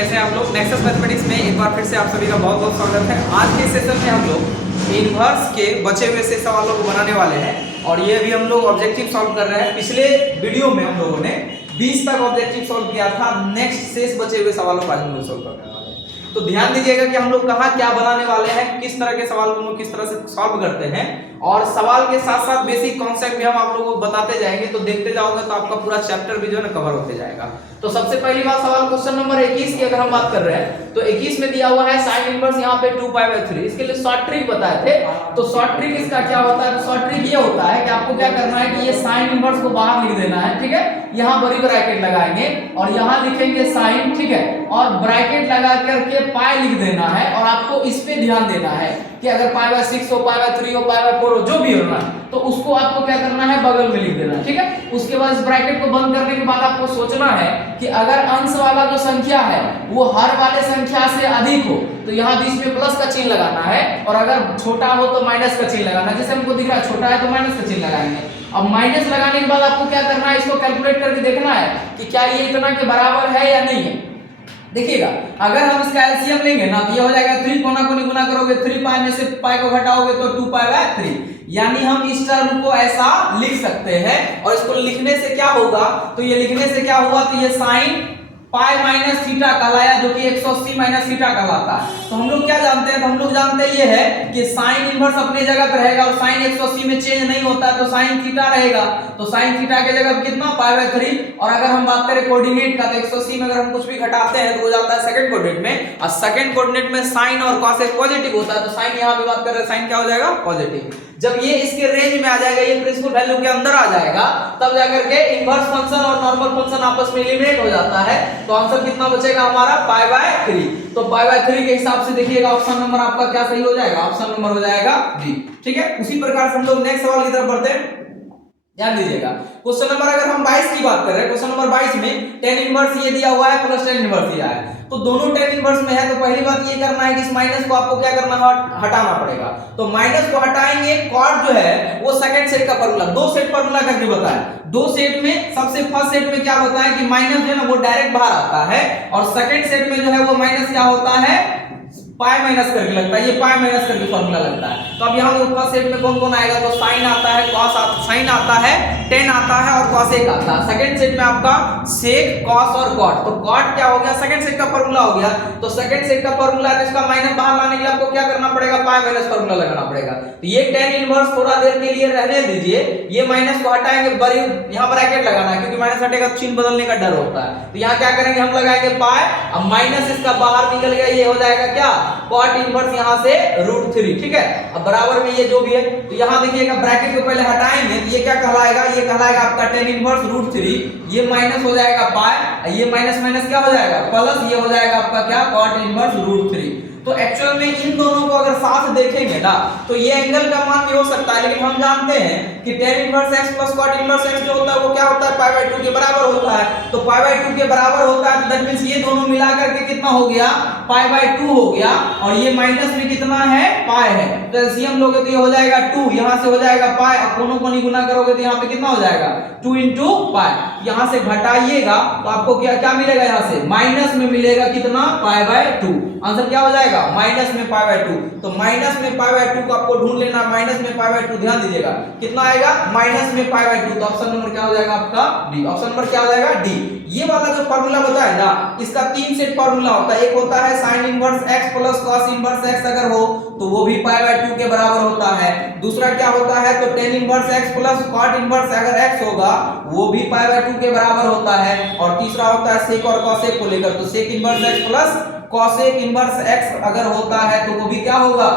कैसे हैं आप लोग। नेक्सस मैथमेटिक्स में एक बार फिर से आप सभी का बहुत बहुत स्वागत है। आज के सेशन में हम लोग इनवर्स के बचे हुए से सवालों को बनाने वाले हैं और ये भी हम लोग ऑब्जेक्टिव सॉल्व कर रहे हैं। पिछले वीडियो में हम लोगों ने 20 तक ऑब्जेक्टिव सॉल्व किया था। नेक्स्ट शेष बचे हुए सवालों को आज हम लोग सॉल्व करने वाले हैं। तो ध्यान दीजिएगा कि हम लोग कहाँ क्या बनाने वाले हैं, किस तरह के सवाल को हम लोग किस तरह से सॉल्व करते हैं और सवाल के साथ साथ बेसिक कॉन्सेप्ट भी हम आप लोगों को बताते जाएंगे। तो देखते जाओगे तो आपका पूरा चैप्टर भी जो है ना कवर होते जाएगा। तो सबसे पहली बात सवाल क्वेश्चन नंबर 21 की अगर हम बात कर रहे हैं तो 21 में दिया हुआ है sin इनवर्स यहाँ पे 2π/3। इसके लिए शॉर्ट ट्रिक बताए थे। तो शॉर्ट ट्रिक इसका क्या होता है, तो शॉर्ट ट्रिक ये होता है कि आपको क्या करना है कि ये sin इनवर्स को बाहर लिख देना है, ठीक है। यहाँ बड़ी ब्रैकेट लगाएंगे और यहाँ लिखेंगे sin, ठीक है, और ब्रैकेट लगा करके पाई लिख देना है और आपको इस पे ध्यान देना है कि अगर π/6 हो, π/3 हो, π/4 हो, जो भी होना है तो उसको आपको क्या करना है, बगल में लिख देना है, ठीक है। उसके बाद इस ब्रैकेट को बंद करने के बाद आपको सोचना है कि अगर अंश वाला जो संख्या है वो हर वाले संख्या से अधिक हो तो यहाँ बीच में प्लस का चिन्ह लगाना है और अगर छोटा हो तो माइनस का चिन्ह लगाना है। जैसे हमको दिख रहा है छोटा है तो माइनस का चिन्ह लगाएंगे। अब माइनस लगाने के बाद आपको क्या करना है, इसको कैलकुलेट करके देखना है कि क्या ये इतना के बराबर है या नहीं है। देखिएगा अगर हम इसका एलसीएम लेंगे ना तो ये हो जाएगा 3 कोना कोनी गुना करोगे 3π में से पाई को घटाओगे तो 2π/3। यानी हम इस टर्म को ऐसा लिख सकते हैं और इसको लिखने से क्या होगा, तो ये लिखने से क्या हुआ, तो ये sin π-θ कहलाया जो कि 180 - θ कहलाता है। तो हम लोग क्या जानते हैं, तो हम लोग जानते हैं ये है कि sin इनवर्स अपनी जगह पर रहेगा और sin 180 में चेंज नहीं होता है तो sin θ रहेगा। तो sin θ की जगह पर कितना π/3। और अगर हम बात करें कोऑर्डिनेट का तो 180 में अगर हम कुछ भी घटाते हैं तो हो जाता है सेकंड कोऑर्डिनेट में, और सेकंड कोऑर्डिनेट में sin और cos पॉजिटिव होता है तो sin यहाँ पे बात कर रहे हैं sin क्या हो जाएगा, पॉजिटिव। जब ये इसके रेंज में आ जाएगा, ये प्रिंसिपल वैल्यू के अंदर आ जाएगा, तब जाकर के इनवर्स फंक्शन और नॉर्मल फंक्शन आपस में एलिमिनेट हो जाता है। तो आंसर कितना बचेगा हमारा π/3। तो π/3 के हिसाब से देखिएगा ऑप्शन नंबर आपका क्या सही हो जाएगा, ऑप्शन नंबर हो जाएगा डी, ठीक है। उसी प्रकार से हम लोग नेक्स्ट सवाल की तरफ बढ़ते हैं। ध्यान दीजिएगा क्वेश्चन नंबर अगर हम 22 की बात कर रहे हैं, क्वेश्चन नंबर 22 में tan इनवर्स ये दिया हुआ है प्लस tan इनवर्स दिया है। तो दोनों tan इनवर्स में है तो पहली बात ये करना है कि इस माइनस को आपको क्या करना है, हटाना पड़ेगा। तो माइनस को हटाएंगे, कॉट जो है वो सेकंड सेट का फार्मूला, दो सेट फार्मूला करके बताया। दो सेट में सबसे फर्स्ट सेट में क्या होता है कि माइनस जो है ना वो डायरेक्ट बाहर आता है और सेकंड सेट में जो है वो माइनस क्या होता है, पाई माइनस करके लगता है, ये पाई माइनस करके फार्मूला लगता है। तो अब यहाँ फर्स्ट सेट में कौन कौन आएगा, तो साइन आता है, कॉस साइन आता है, टेन आता है और कॉसेक आता है। सेकंड सेट में आपका सेक, कॉस और कॉट। तो कॉट क्या हो गया, सेकंड सेट का फार्मूला हो गया। तो सेकंड सेट का फार्मूला है तो इसका माइनस बाहर लाने के लिए आपको क्या करना पड़ेगा, पाई माइनस फार्मूला लगाना पड़ेगा। तो ये tan इनवर्स थोड़ा देर के लिए रहने दीजिए, ये माइनस को हटाएंगे, बड़ी यहाँ ब्रैकेट लगाना है क्योंकि माइनस हटेगा तो चिन्ह बदलने का डर होता है। तो यहाँ क्या करेंगे, हम लगाएंगे पाई, अब माइनस इसका बाहर निकल गया, ये हो जाएगा क्या, cot इनवर्स यहाँ से √3, ठीक है। अब बराबर में ये जो भी है तो यहाँ देखिएगा ब्रैकेट को पहले हटाएंगे तो ये क्या कहलाएगा, ये कहलाएगा आपका tan इनवर्स √3, ये माइनस हो जाएगा पाई, ये माइनस माइनस क्या हो जाएगा प्लस, ये हो जाएगा आपका क्या, cot इनवर्स √3। तो एक्चुअल में इन दोनों को अगर साथ देखेंगे ना तो ये एंगल का मान भी हो सकता है, लेकिन हम जानते हैं कि tan inverse x plus cot inverse x जो होता है वो क्या होता है, π/2 के बराबर होता है। तो π/2 के बराबर होता है तो दैट मींस ये दोनों मिला करके कितना हो गया, π/2 हो गया और ये माइनस में कितना है, पाई है। तो एलसीएम लोगे तो ये हो जाएगा 2, यहां से हो जाएगा पाई, अब दोनों को नहीं गुना करोगे तो यहां पे कितना हो जाएगा 2 × पाई। यहां से घटाइएगा तो आपको क्या क्या मिलेगा, यहां से माइनस में मिलेगा कितना, π/2। आंसर क्या हो जाएगा, माइनस में π/2। तो माइनस में π/2 को आपको ढूंढ लेना, माइनस में π/2 ध्यान दीजिएगा कितना आएगा, माइनस में π/2। तो ऑप्शन नंबर क्या हो जाएगा आपका डी, ऑप्शन नंबर क्या हो जाएगा डी। ये वाला जो फार्मूला बताया ना इसका 3 सेट फार्मूला होता है। एक होता है sin inverse x plus cos inverse x अगर हो तो वो भी π/2 के बराबर होता है। दूसरा क्या होता है, तो tan inverse x plus cot inverse अगर x होगा वो भी π/2 के बराबर होता है। और तीसरा होता है sec और cosec को लेकर, तो sec inverse x plus cosec inverse x अगर होता है तो वो भी क्या होगा,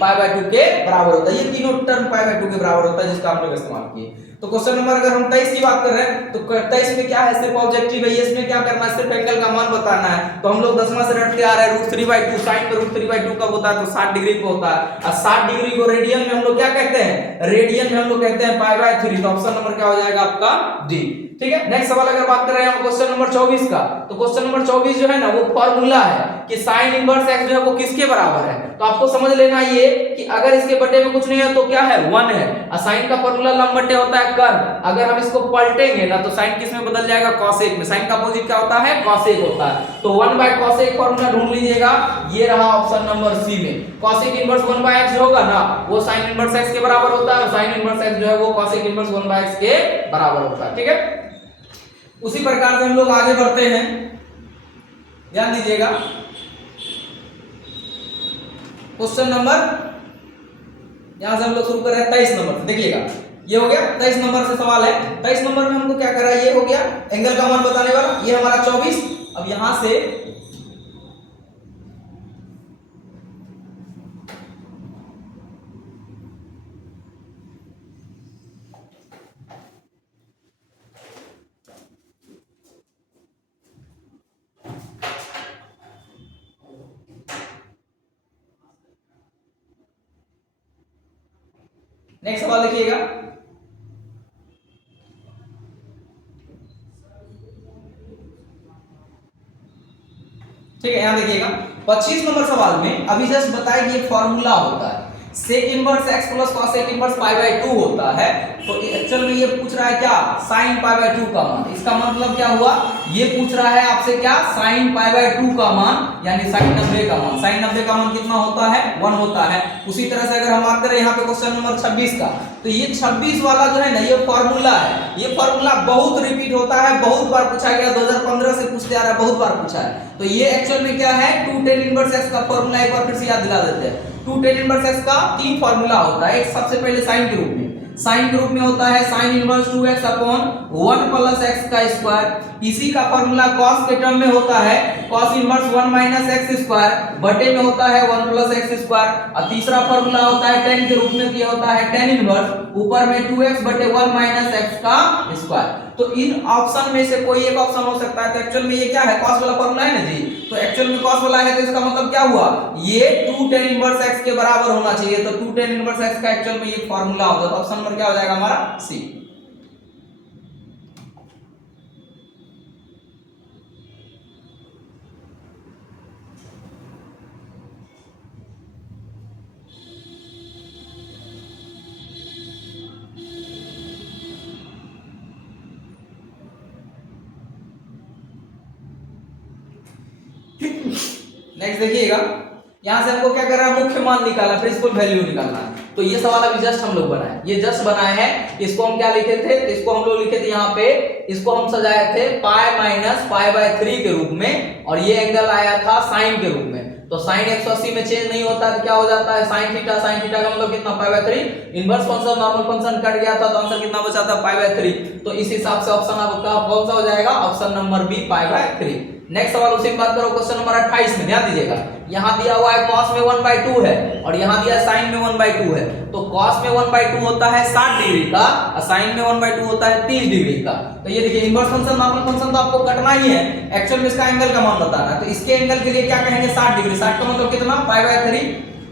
π/2 के बराबर होता है। ये तीनों टर्म π/2 के बराबर होता है जिसका हम लोग इस्तेमाल किए। तो क्वेश्चन नंबर अगर हम 23 की बात कर रहे हैं तो 23 में क्या है, सिर्फ ऑब्जेक्टिव है, इसमें क्या करना है, सिर्फ एंगल का मान बताना है। तो हम लोग 10वां से रटते आ रहे हैं, √3/2 sin में √3/2 कब होता है, तो 60 डिग्री को होता है। और 60 डिग्री को रेडियन में हम लोग क्या कहते हैं, रेडियन में हम लोग कहते हैं π/3। तो ऑप्शन नंबर क्या हो जाएगा आपका डी। ठीक है। नेक्स्ट सवाल अगर बात कर रहे हैं हम क्वेश्चन नंबर 24 का, तो क्वेश्चन नंबर 24 जो है ना वो फॉर्मूला है कि साइन इनवर्स x जो है वो किसके बराबर है। तो आपको समझ लेना ये कि अगर इसके बटे में कुछ नहीं है तो क्या है 1 है, और साइन का फॉर्मूला लंब बटे होता है कर्व। अगर हम इसको पलटेंगे ना तो साइन किस में बदल जाएगा, कॉसेक में। साइन का अपोजिट क्या होता है, कॉसेक होता है। तो 1/cosec फॉर्मूला ढूंढ लीजिएगा, ये रहा ऑप्शन नंबर सी में। cosec इनवर्स 1/x जो होगा ना वो sin इनवर्स x के बराबर होता है, और sin इनवर्स x जो है वो cosec इनवर्स 1/x के बराबर होता है। ठीक है, उसी प्रकार से हम लोग आगे बढ़ते हैं, ध्यान दीजिएगा। क्वेश्चन नंबर यहां से हम लोग शुरू कर रहे हैं 23 नंबर से। देखिएगा ये हो गया 23 नंबर से सवाल है। 23 नंबर में हमको क्या करा, ये हो गया एंगल का मान बताने वाला, ये हमारा 24। अब यहां से नेक्स्ट सवाल देखिएगा। ठीक है, यहां देखिएगा 25 नंबर सवाल में अभी जस्ट बताया कि एक फॉर्मूला होता है sec inverse x plus cosec inverse π/2 होता है। तो एक्चुअल में ये पूछ रहा है क्या, sin π/2 का मान। इसका मतलब क्या हुआ, ये पूछ रहा है आपसे क्या, sin π/2 का मान, यानी sin 90 का मान। sin 90 का मान कितना होता है, 1 होता है। उसी तरह से अगर हम बात करें यहाँ पे क्वेश्चन नंबर 26 का, तो ये 26 वाला जो है ना ये फॉर्मूला है। ये फॉर्मूला बहुत रिपीट होता है, बहुत बार पूछा गया, 2015 से पूछते आ रहा है, बहुत बार पूछा है। तो ये एक्चुअल में क्या है, 2 tan इनवर्स x का फॉर्मूला एक बार फिर से याद दिला देते हैं। 2 tan इनवर्स x का 3 फॉर्मूला होता है। एक सबसे पहले साइन के रूप में, साइन के रूप में होता है sin inverse 2x upon 1 plus x का स्क्वायर। इसी का फॉर्मूला cos के टर्म में होता है cos inverse 1 minus x square, बटे में होता है 1 प्लस x स्क्वायर। और तीसरा फॉर्मूला होता है tan के रूप में, किया होता है tan इनवर्स ऊपर में 2x बटे 1 माइनस x का स्क्वायर। तो इन ऑप्शन में से कोई एक ऑप्शन हो सकता है। तो एक्चुअल में ये क्या है, cos वाला फॉर्मूला है ना जी, तो एक्चुअल में cos वाला है, तो इसका मतलब क्या हुआ, ये 2 tan इनवर्स x के बराबर होना चाहिए। तो 2 tan इनवर्स x का एक्चुअल में ये फॉर्मूला होता है। तो ऑप्शन नंबर क्या हो जाएगा हमारा, सी। नेक्स्ट देखिएगा, यहां से हमको क्या कर रहा है, मुख्य मान निकालना, प्रिंसिपल वैल्यू निकालना है। तो ये सवाल अभी जस्ट हम लोग बनाए, ये जस्ट बनाए हैं। इसको हम क्या लिखे थे, इसको हम लोग लिखे थे यहाँ पे, इसको हम सजाए थे पाई माइनस π/3 के रूप में, और ये एंगल आया था साइन के रूप में। तो साइन 180 में चेंज नहीं होता है, तो क्या हो जाता है साइन थीटा। साइन थीटा का मतलब कितना, π/3। Inverse function normal function cut गया था, तो आंसर कितना बचा था, π/3। तो इस हिसाब से ऑप्शन आपका कौन सा हो जाएगा, ऑप्शन नंबर बी, π/3। नेक्स्ट सवाल उसी में बात करो, क्वेश्चन नंबर 28 में ध्यान दीजिएगा। यहां दिया हुआ है cos में 1/2 है, और यहां दिया है sin में 1/2 है। तो cos में 1/2 होता है 60 डिग्री का, और sin में 1/2 होता है 30 डिग्री का। तो ये देखिए इनवर्स फंक्शन नॉर्मल फंक्शन तो आपको कटना ही है, एक्चुअल में इसका एंगल का मान बताना है। तो इसके एंगल के लिए क्या कहेंगे, 60 डिग्री। 60 का मतलब कितना, π/3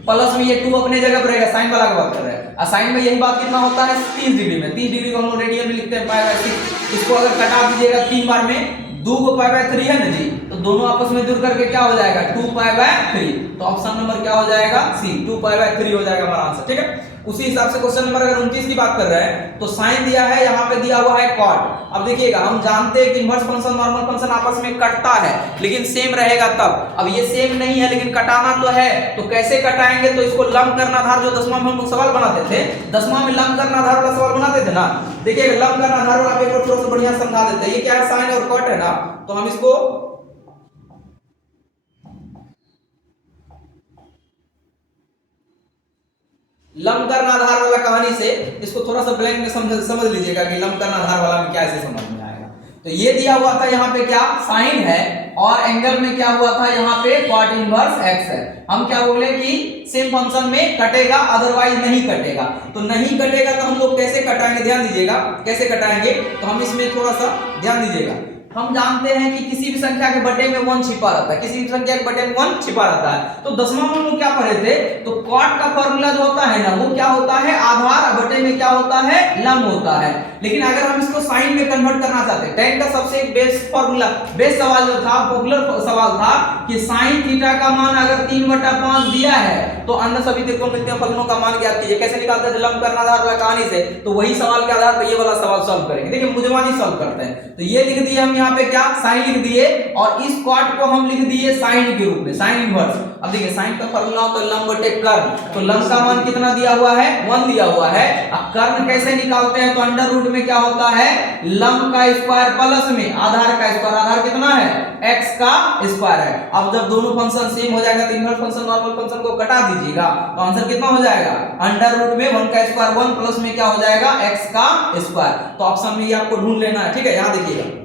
प्लस में ये 2 अपने जगह पर रहेगा, साइन वाला की बात कर रहे हैं। और साइन में यही बात कितना होता है, 30 डिग्री में। 30 डिग्री को हम लोग रेडियन में लिखते हैं π/6। इसको अगर कटा दीजिएगा 3 बार में, 2 को π/3 है ना जी, तो दोनों आपस में जुड़ करके क्या हो जाएगा, 2π/3। तो ऑप्शन नंबर क्या हो जाएगा, सी, 2π/3 हो जाएगा हमारा आंसर। ठीक है, उसी हिसाब से क्वेश्चन नंबर अगर 29 की बात कर रहे हैं, तो साइन दिया है, यहाँ पे दिया हुआ है कॉट। अब देखिएगा, हम जानते हैं कि इनवर्स फंक्शन नॉर्मल फंक्शन आपस में कटता है, लेकिन सेम रहेगा तब। अब ये सेम नहीं है, लेकिन कटाना तो है, तो कैसे कटाएंगे, तो इसको लंब कर्णाधार, जो 10वां में हम लोग सवाल बनाते थे, 10वां में लंब कर्णाधार वाला सवाल बनाते थे ना। देखिए लंब कर्णाधार वाला पेपर थोड़ा सा बढ़िया समझा देते हैं। ये क्या है, साइन और कॉट है ना, तो हम इसको लंब कर्णाधार वाला कहानी से इसको थोड़ा सा ब्लैंक में समझ लीजिएगा कि लंब कर्णाधार वाला में क्या ऐसे समझ में आएगा। तो ये दिया हुआ था यहाँ पे क्या, साइन है, और एंगल में क्या हुआ था, यहाँ पे cot इनवर्स x है। हम क्या बोले कि सेम फंक्शन में कटेगा, अदरवाइज नहीं कटेगा। तो नहीं कटेगा तो हम लोग कैसे कटाएंगे, ध्यान दीजिएगा कैसे कटाएंगे। तो हम इसमें थोड़ा सा ध्यान दीजिएगा। हम जानते हैं कि किसी भी संख्या के बटे में 1 छिपा रहता है, किसी भी संख्या के बटे में 1 छिपा रहता है। तो 10वां में हम लोग क्या पढ़े थे, तो cot का फॉर्मूला जो होता है ना, वो क्या होता है, आधार बटे में क्या होता है, लंब होता है। लेकिन अगर हम इसको साइन में कन्वर्ट करना चाहते हैं, tan का सबसे एक बेस्ट फॉर्मूला, बेस्ट सवाल जो था, पॉपुलर सवाल था कि sin थीटा का मान अगर 3/5 दिया है तो अन्य सभी त्रिकोणमितीय फलनों का मान ज्ञात कीजिए। कैसे निकालते हैं? लंब करना आधार वाला कहानी से, तो वही सवाल के आधार पर ये वाला सवाल सॉल्व करेंगे। देखिए मुजमानी सॉल्व करते हैं, तो ये लिख दिए हम यहाँ पे क्या, sin लिख दिए, और इस कॉट को हम लिख दिए sin के रूप में, sin इनवर्स। अब देखिए sin का फॉर्मूला होता है लंब बटे कर्ण, तो लंब का मान कितना दिया हुआ है? 1 दिया हुआ है। अब कर्ण कैसे निकालते हैं? तो अंडर रूट में क्या होता है, लंब का स्क्वायर प्लस में आधार का स्क्वायर, आधार कितना है? x का स्क्वायर है। अब जब दोनों फंक्शन सेम हो जाएगा तो इनवर्स फंक्शन नॉर्मल फंक्शन को घटा दीजिएगा, तो आंसर कितना हो जाएगा? अंडर रूट में 1 का स्क्वायर 1 प्लस में क्या हो जाएगा? x का स्क्वायर। तो ऑप्शन में ये आपको ढूंढ लेना है, ठीक है। यहां देखिएगा,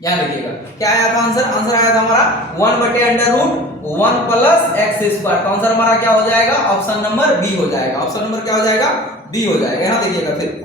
यहां देखिएगा क्या आया था आंसर, आंसर आया था हमारा 1 बटे under root 1 plus x square. तो आंसर हमारा क्या हो जाएगा? ऑप्शन नंबर बी हो जाएगा। ऑप्शन नंबर क्या हो जाएगा? बी हो जाएगा। यहां देखिएगा, फिर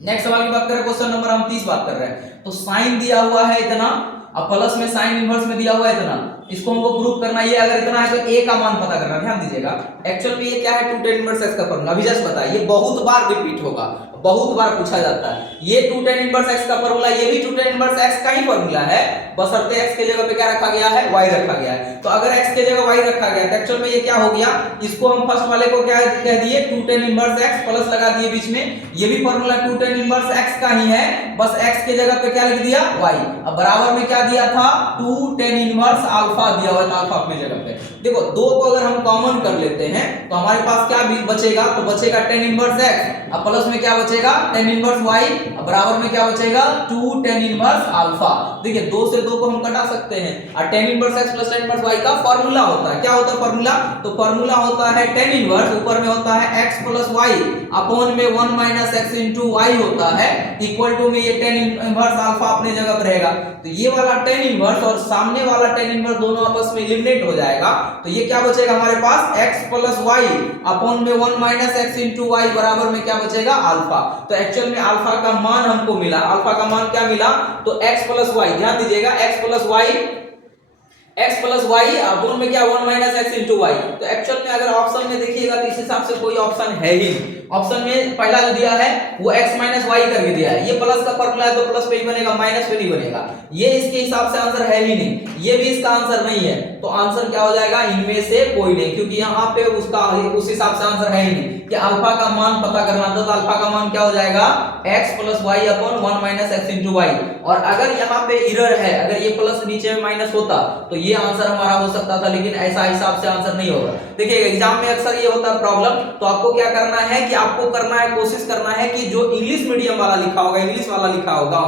नेक्स्ट सवाल की बात करें, क्वेश्चन नंबर हम 30 बात कर रहे हैं। तो साइन दिया हुआ है इतना, अब प्लस में साइन इनवर्स में दिया हुआ है इतना, इसको हमको प्रूव करना है। अगर इतना है तो a का मान पता करना, ध्यान दीजिएगा। एक्चुअल में ये क्या है? 2 tan इनवर्स x का फॉर्मूला। अभी जस्ट बताइए, ये बहुत बार रिपीट होगा, बहुत बार पूछा जाता है। ये 2 tan इनवर्स x का फॉर्मूला, ये भी 2 tan इनवर्स x का ही फॉर्मूला है, बशर्ते x के जगह पे क्या रखा गया है? y रखा गया है। तो अगर x के जगह y रखा गया तो एक्चुअल में ये क्या हो गया? इसको हम फर्स्ट वाले को क्या कह दिए? 2 tan इनवर्स x प्लस लगा दिए बीच में। ये भी फॉर्मूला 2 tan इनवर्स x का ही है, बस x के जगह पे क्या लिख दिया? y। अब बराबर में क्या दिया था? 2 tan इनवर्स अल्फा दिया हुआ था, अल्फा अपने जगह पे। देखो दो को अगर हम कॉमन कर लेते हैं तो हमारे पास क्या बचेगा? तो बचेगा tan इनवर्स x, अब प्लस में क्या बचेगा? tan इनवर्स y, अब बराबर में क्या बचेगा? 2 tan इनवर्स अल्फा। देखिए 2 से 2 को हम घटा सकते हैं, और tan inverse x plus tan inverse y का फार्मूला होता है, क्या होता है फार्मूला? तो फार्मूला होता है tan इनवर्स, ऊपर में होता है x प्लस y अपॉन में 1 माइनस x इनटू y होता है, इक्वल टू में ये tan इनवर्स अल्फा अपने जगह पर रहेगा। तो ये वाला tan इनवर्स और सामने वाला tan इनवर्स दोनों आपस में एलिमिनेट हो जाएगा, तो ये क्या बचेगा हमारे पास? x प्लस y अपॉन में 1 माइनस x इनटू y बराबर में क्या बचेगा? अल्फा। तो एक्चुअल में अल्फा का मान हमको मिला, अल्फा का मान क्या मिला? तो x प्लस y, ध्यान दीजिएगा, x प्लस y अपॉन में क्या? 1 माइनस x इनटू y। तो एक्चुअल में अगर ऑप्शन में देखिएगा तो इस हिसाब से कोई ऑप्शन है ही नहीं। ऑप्शन में पहला जो दिया है वो x माइनस y करके दिया है, ये प्लस का फॉर्मूला है तो प्लस पे ही बनेगा, माइनस पे नहीं बनेगा। ये इसके हिसाब से आंसर है ही नहीं, ये भी इसका आंसर नहीं है। तो आंसर क्या हो जाएगा? इनमें से कोई नहीं, क्योंकि यहाँ पे उसका उस हिसाब से आंसर है ही नहीं कि अल्फा का मान पता करना था। तो अल्फा का मान क्या हो जाएगा? x plus y upon 1 minus x into y। और अगर यहाँ पे एरर है, अगर ये प्लस नीचे में माइनस होता तो ये आंसर हमारा हो सकता था, लेकिन ऐसा हिसाब से आंसर नहीं होगा। देखिए एग्जाम में अक्सर ये होता है प्रॉब्लम, तो आपको क्या करना है कि आपको करना है, कोशिश करना है कि जो इंग्लिश मीडियम वाला लिखा होगा, इंग्लिश वाला लिखा होगा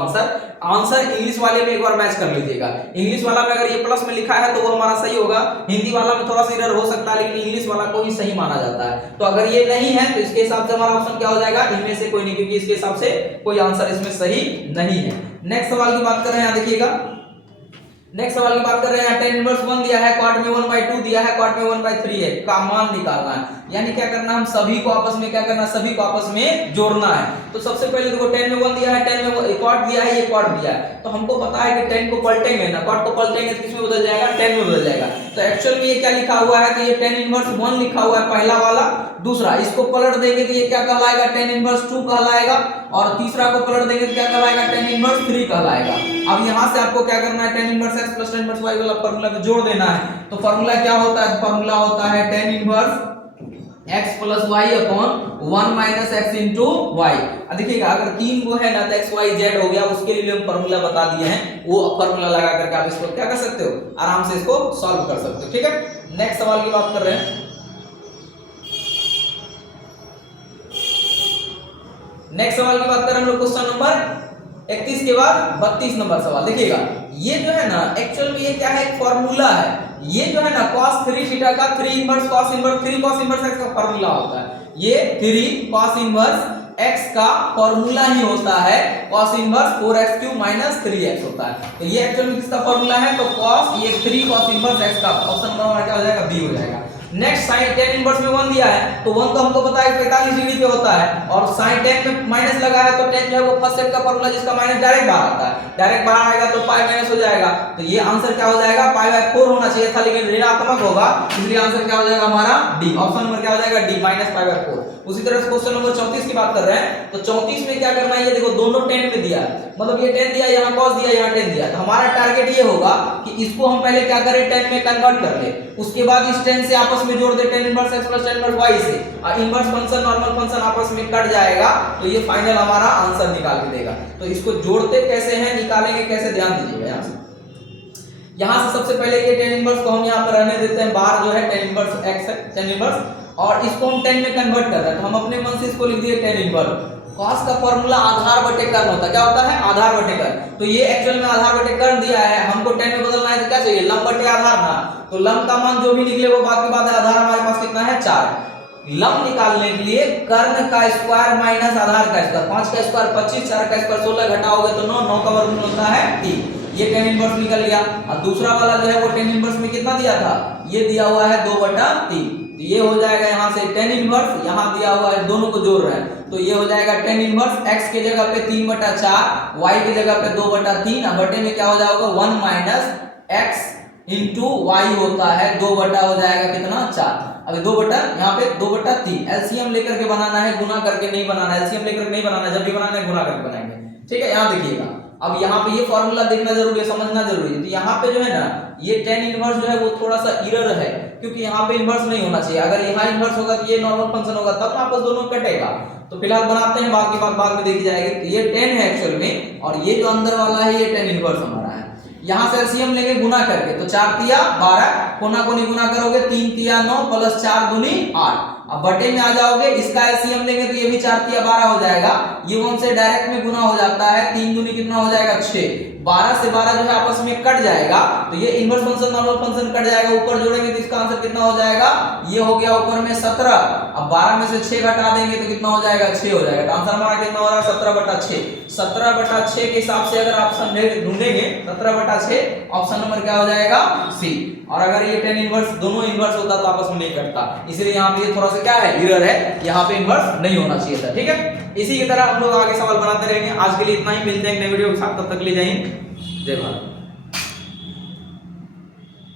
आंसर इंग्लिश वाले में एक बार मैच कर लीजिएगा। इंग्लिश वाला में अगर ये प्लस में लिखा है तो वो हमारा सही होगा, हिंदी वाला में थोड़ा सा एरर हो सकता है, लेकिन इंग्लिश वाला को ही सही माना जाता है। तो अगर ये नहीं है तो इसके हिसाब से हमारा ऑप्शन क्या हो जाएगा? इनमें से कोई नहीं, क्योंकि इसके हिसाब से कोई आंसर इसमें सही नहीं है। नेक्स्ट सवाल की बात कर रहे हैं, देखिएगा नेक्स्ट सवाल की बात कर रहे हैं। tan इनवर्स 1 दिया है, क्वाड में 1/2 दिया है, क्वाड में 1/3 है, का मान निकालना है। यानी क्या करना, हम सभी को आपस में क्या करना, सभी को आपस में जोड़ना है। तो सबसे पहले देखो tan में 1 दिया है, tan में क्वाड दिया है, ये क्वाड दिया है, तो हमको पता है कि tan को पलटेंगे ना, क्वाड को पलटेंगे तो किसमें बदल जाएगा? tan में बदल जाएगा। तो एक्चुअल में ये क्या लिखा हुआ है कि ये tan इनवर्स 1 लिखा हुआ है पहला वाला, दूसरा इसको पलट देंगे तो ये क्या कहलाएगा? tan इनवर्स 2 कहलाएगा, और तीसरा को पलट देंगे तो क्या कहलाएगा? tan इनवर्स 3 कहलाएगा। अब यहां से आपको क्या करना है? tan inverse x plus tan inverse y वाला फार्मूला में जोड़ देना है। तो फार्मूला क्या होता है? फार्मूला होता है tan inverse x plus y upon 1 minus x into y। देखिएगा अगर 3 को है ना तो x y z हो गया, उसके लिए हम फार्मूला बता दिए हैं, वो फार्मूला लगा करके आप इसको क्या कर सकते हो? आराम से इसको सॉल्व कर सकते हो, ठीक है। नेक्स्ट सवाल की बात कर रहे हैं। नेक्स्ट सवाल की बात कर रहे हैं हम लोग क्वेश्चन नंबर 31 के बाद 32 नंबर सवाल। देखिएगा ये जो है ना एक्चुअल में ये क्या है? एक फार्मूला है। ये जो है ना cos 3 थीटा का 3 inverse cos inverse 3 cos inverse x का फार्मूला होता है। ये 3 cos इनवर्स x का फार्मूला ही होता है, cos inverse 4x³ minus 3x होता है। तो ये एक्चुअल में किसका फार्मूला है? तो cos ये 3 cos इनवर्स x का। ऑप्शन नंबर हमारा क्या हो जाएगा? बी हो जाएगा। नेक्स्ट साइन टेन इनवर्स में 1 दिया है तो 1 तो हमको पता है 45 डिग्री पे होता है, और साइन टेन में माइनस लगा है तो टेन जो है वो फर्स्ट सेट का फॉर्मूला जिसका माइनस डायरेक्ट बाहर आता है, डायरेक्ट बाहर आएगा तो पाई माइनस हो जाएगा, तो ये आंसर क्या हो जाएगा पाई बाय 4 होना चाहिए था लेकिन ऋणात्मक होगा, इसलिए आंसर क्या हो जाएगा हमारा डी, ऑप्शन नंबर क्या हो जाएगा डी माइनस पाई बाय 4। उसी तरह से क्वेश्चन नंबर 34 की बात कर रहे हैं, तो 34 में क्या करना है, ये देखो दोनों 10 में दिया है, मतलब ये 10 दिया यहाँ cos दिया यहाँ 10 दिया, तो हमारा टारगेट ये होगा कि इसको हम पहले क्या करें 10 में कन्वर्ट कर ले, उसके बाद इस 10 से आपस में जोड़ दे tan inverse x plus tan inverse y से, और इनवर्स फंक्शन नॉर्मल फंक्शन आपस में कट जाएगा, तो ये फाइनल हमारा आंसर निकाल के देगा। तो इसको जोड़ते कैसे हैं निकालेंगे कैसे, ध्यान दीजिएगा यहाँ से। यहाँ से सबसे पहले ये tan इनवर्स को हम यहाँ पर रहने देते हैं, बाहर जो है tan इनवर्स x है tan इनवर्स, और इसको हम 10 में कन्वर्ट कर रहे हैं, तो हम अपने मन से इसको लिख दिए tan इनवर्स। cos का फॉर्मूला आधार बटे कर्ण होता है, क्या होता है आधार बटे कर्ण, तो ये एक्चुअल में आधार बटे कर्ण दिया है, हमको 10 में बदलना है तो क्या चाहिए लंब बटे आधार ना, तो लंब का मान जो भी निकले वो बात की बात है, आधार हमारे पास कितना है 4, लंब निकालने के लिए कर्ण का स्क्वायर माइनस आधार का स्क्वायर, 5 का स्क्वायर 25, 4 का स्क्वायर 16 घटाओगे तो 9, 9 का वर्गमूल होता है 3, ये tan इनवर्स निकल गया। और दूसरा वाला जो है वो tan इनवर्स में कितना दिया था, ये दिया हुआ है 2/3, तो ये हो जाएगा यहाँ से tan इनवर्स, यहाँ दिया हुआ है दोनों को जोड़ रहे हैं तो ये हो जाएगा tan इनवर्स x के जगह पे 3/4, y की जगह पे 2/3, और बटे में क्या हो जाएगा 1 माइनस x इंटू वाई होता है 2 बटा हो जाएगा कितना 4, अभी 2 बटा यहाँ पे 2/3, एलसीएम लेकर के बनाना है, गुना करके नहीं बनाना है, एलसीएम लेकर के नहीं बनाना है, जब भी बनाना है गुना करके बनाएंगे, ठीक है। यहाँ देखिएगा, अब यहाँ पे ये फॉर्मूला देखना जरूरी है, समझना जरूरी है, तो यहाँ पे जो है ना ये tan इनवर्स जो है वो थोड़ा सा एरर है, क्योंकि यहाँ पे इनवर्स नहीं होना चाहिए, अगर यहाँ इनवर्स होगा तो ये नॉर्मल फंक्शन होगा तब ना आपस दोनों कटेगा, तो फिलहाल बनाते हैं, बाकी बात बाद में देखी जाएगी। तो ये 10 है एक्चुअल में, और ये जो अंदर वाला है ये tan इनवर्स हमारा है। यहाँ से एलसीएम लेंगे गुना करके, तो 4 तिया 12, कोना कोनी गुना करोगे 3 तिया 9 प्लस 4 दूनी 8, अब बटे में आ जाओगे, इसका एलसीएम लेंगे तो ये भी 4 तिया 12 हो जाएगा, ये 1 से डायरेक्ट में गुना हो जाता है, 3 दूनी कितना हो जाएगा 6, 12 से 12 जो है आपस में कट जाएगा, तो ये inverse function normal function cut जाएगा, ऊपर जोड़ेंगे तो इसका आंसर कितना हो जाएगा, ये हो गया ऊपर में 17, अब 12 में से 6 घटा देंगे तो कितना हो जाएगा 6 हो जाएगा, तो आंसर हमारा कितना हो रहा है 17/6, 17/6 के हिसाब से अगर ऑप्शन ढूंढेंगे 17/6, ऑप्शन नंबर क्या हो जाएगा सी। और अगर ये tan इनवर्स दोनों इनवर्स होता तो आपस में नहीं कटता, इसलिए यहाँ पे थोड़ा सा क्या है एरर है, यहाँ पे इनवर्स नहीं होना चाहिए था, ठीक है। इसी की तरह हम लोग आगे सवाल बनाते रहेंगे, आज के लिए इतना ही, मिलते हैं नए वीडियो के साथ, तब तक ले जय हिंद जय भारत।